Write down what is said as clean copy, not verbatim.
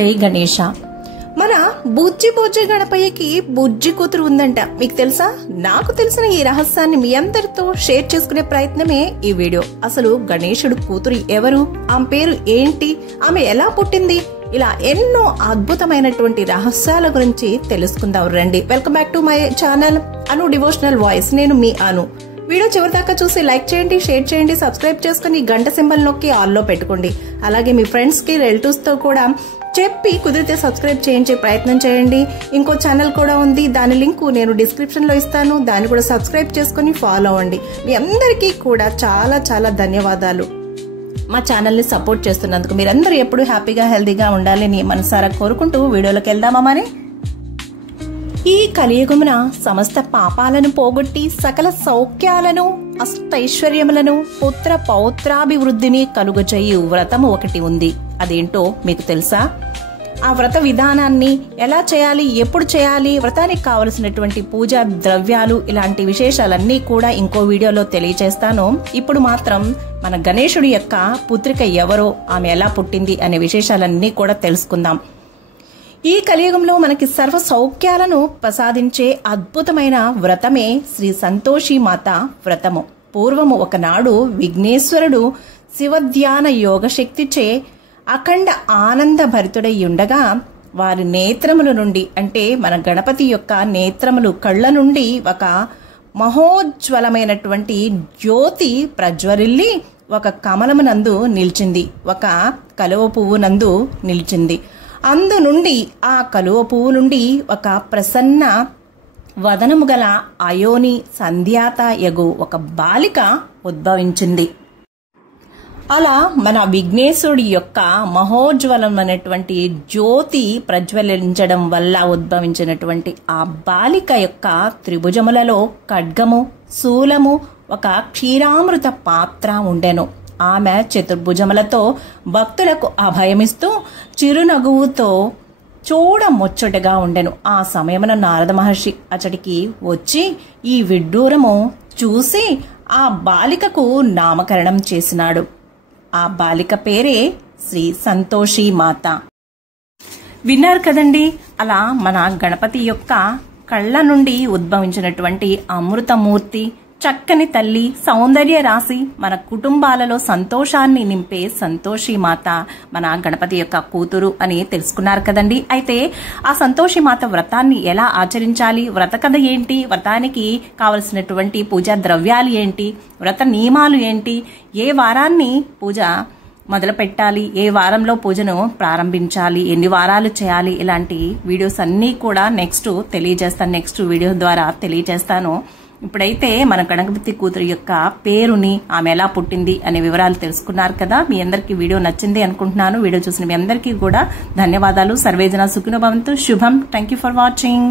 జై గణేష. మన బుజ్జి గణపయ్యకి బుజ్జి కూతురు ఉందంట. మీకు తెలుసా? నాకు తెలిసిన ఈ రహస్యాన్ని మీ అందరితో షేర్ చేసుకునే ప్రయత్నమే ఈ వీడియో. అసలు గణేశుడు కూతురు ఎవరు, ఆమె పేరు ఏంటి, ఆమె ఎలా పుట్టింది, ఇలా ఎన్నో అద్భుతమైనటువంటి రహస్యాల గురించి తెలుసుకుందాం రండి. Welcome back to my channel Anu devotional voice. నేను మీ అను. వీడియో చివరిదాకా చూసి లైక్ చేయండి, షేర్ చేయండి, సబ్స్క్రైబ్ చేసుకుని గంట సింబల్ నొక్కి ఆల్లో పెట్టుకోండి. అలాగే మీ ఫ్రెండ్స్ కి, రిలేటివ్స్ తో కూడా చెప్పి కుదిరితే సబ్స్క్రైబ్ చేయించే ప్రయత్నం చేయండి. ఇంకో ఛానల్ కూడా ఉంది, దాని లింక్ నేను డిస్క్రిప్షన్ లో ఇస్తాను. దాన్ని కూడా సబ్స్క్రైబ్ చేసుకుని ఫాలో అవ్వండి. మీ అందరికీ కూడా చాలా చాలా ధన్యవాదాలు మా ఛానల్ ని సపోర్ట్ చేస్తున్నందుకు. మీరందరూ ఎప్పుడు హ్యాపీగా హెల్దీగా ఉండాలని మనసారా కోరుకుంటూ వీడియోలోకి వెళ్దామా మరి. ఈ కలియుగమున సమస్త పాపాలను పోగొట్టి సకల సౌఖ్యాలను, అష్టైశ్వర్యములను, పుత్ర పౌత్రాభివృద్ధిని కలుగజేయు వ్రతము ఒకటి ఉంది. అదేంటో మీకు తెలుసా? ఆ వ్రత విధానాన్ని ఎలా చేయాలి, ఎప్పుడు చేయాలి, వ్రతానికి కావలసినటువంటి పూజా ద్రవ్యాలు, ఇలాంటి విశేషాలన్నీ కూడా ఇంకో వీడియోలో తెలియజేస్తాను. ఇప్పుడు మాత్రం మన గణేశుడి యొక్క పుత్రిక ఎవరో, ఆమె ఎలా పుట్టింది అనే విశేషాలన్నీ కూడా తెలుసుకుందాం. ఈ కలియుగంలో మనకి సర్వ సౌఖ్యాలను ప్రసాదించే అద్భుతమైన వ్రతమే శ్రీ సంతోషి మాత వ్రతము. పూర్వము ఒకనాడు విఘ్నేశ్వరుడు శివధ్యాన యోగశక్తిచే అఖండ ఆనంద భరితుడై ఉండగా వారి నేత్రముల నుండి, అంటే మన గణపతి యొక్క నేత్రములు కళ్ళ నుండి ఒక మహోజ్వలమైనటువంటి జ్యోతి ప్రజ్వరిల్లి ఒక కమలమునందు నిలిచింది, ఒక కలువ పువ్వు నందు నిలిచింది. అందు నుండి, ఆ కలువ పువ్వు నుండి ఒక ప్రసన్న వదనము గల అయోని సంధ్యాత యగు ఒక బాలిక ఉద్భవించింది. అలా మన విఘ్నేశ్వరుడి యొక్క మహోజ్వలమైనటువంటి జ్యోతి ప్రజ్వలించడం వల్ల ఉద్భవించినటువంటి ఆ బాలిక యొక్క త్రిభుజములలో ఖడ్గము, శూలము, ఒక క్షీరామృత పాత్ర ఉండెను. ఆమె చతుర్భుజములతో భక్తులకు అభయమిస్తూ చిరునగువుతో చూడ ముచ్చటగా ఉండెను. ఆ సమయమున నారద మహర్షి అచటికి వచ్చి ఈ విడ్డూరము చూసి ఆ బాలికకు నామకరణం చేసినాడు. ఆ బాలిక పేరే శ్రీ సంతోషి మాత. విన్నారు కదండి? అలా మన గణపతి యొక్క కళ్ళ నుండి ఉద్భవించినటువంటి అమృతమూర్తి, చక్కని తల్లి, సౌందర్య రాశి, మన కుటుంబాలలో సంతోషాన్ని నింపే సంతోషి మాత మన గణపతి యొక్క కూతురు అని తెలుసుకున్నారు కదండి. అయితే ఆ సంతోషి మాత వ్రతాన్ని ఎలా ఆచరించాలి, వ్రత కథ ఏంటి, వ్రతానికి కావలసినటువంటి పూజా ద్రవ్యాలు ఏంటి, వ్రత నియమాలు ఏంటి, ఏ వారాన్ని పూజ మొదలు పెట్టాలి, ఏ వారంలో పూజను ప్రారంభించాలి, ఎన్ని వారాలు చేయాలి, ఇలాంటి వీడియోస్ అన్నీ కూడా నెక్స్ట్ వీడియో ద్వారా తెలియజేస్తాను. ఇప్పుడైతే మన గణపతి కూతురు యొక్క పేరుని, ఆమె ఎలా పుట్టింది అనే వివరాలు తెలుసుకున్నారు కదా. మీ అందరికీ వీడియో నచ్చింది అనుకుంటున్నాను. వీడియో చూసిన మీ అందరికీ కూడా ధన్యవాదాలు. సర్వేజన సుఖినో భవంతు. శుభం. Thank you for watching.